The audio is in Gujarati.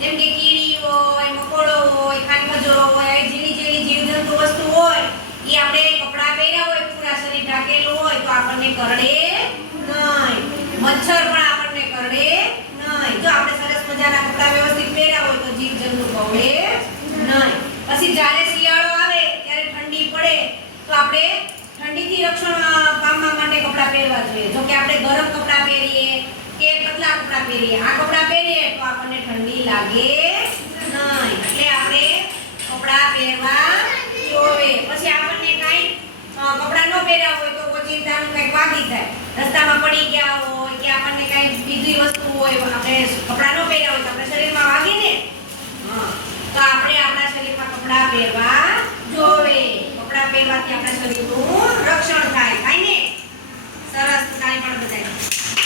જેમ કે કીડી હોય, મકોડો હોય, ખાનખજૂરો હોય, આવી ઝીણી જીવજંતુ વસ્તુ હોય એ આપણે કપડાં પહેર્યા હોય પૂરા શરીર ઢાંકેલું હોય તો આપણને કરડે નહીં. મચ્છર પણ આપણને કરડે નહીં. જો આપણે સરસ મજાના કપડાં વ્યવસ્થિત પહેર્યા હોય તો જીવજંતુ કરડે નહીં. પછી જ્યારે શિયાળો આવે ત્યારે ઠંડી પડે તો આપણે ઠંડીથી રક્ષણ પામવા માટે કપડાં પહેરવા જોઈએ. જો કે આપણે ગરમ કપડાં પહેરીએ કે પતલા કપડાં પહેરીએ, આ કપડાં પહેરીએ તો આપણને ઠંડી લાગે નહીં. એટલે આપણે કપડાં પહેરવા જોઈએ. પછી આપણને કાંઈ કપડાં ન પહેર્યા હોય તો ઓચિંતાનું કંઈક વાગી જાય, રસ્તામાં પડી ગયા હોય કે આપણને કાંઈ બીજી વસ્તુ હોય, આપણે કપડાં ન પહેર્યા હોય તો આપણે શરીરમાં વાગે ને, તો આપણે આપણા શરીરમાં કપડાં પહેરવા જોઈએ. કપડાં પહેરવાથી આપણા શરીરનું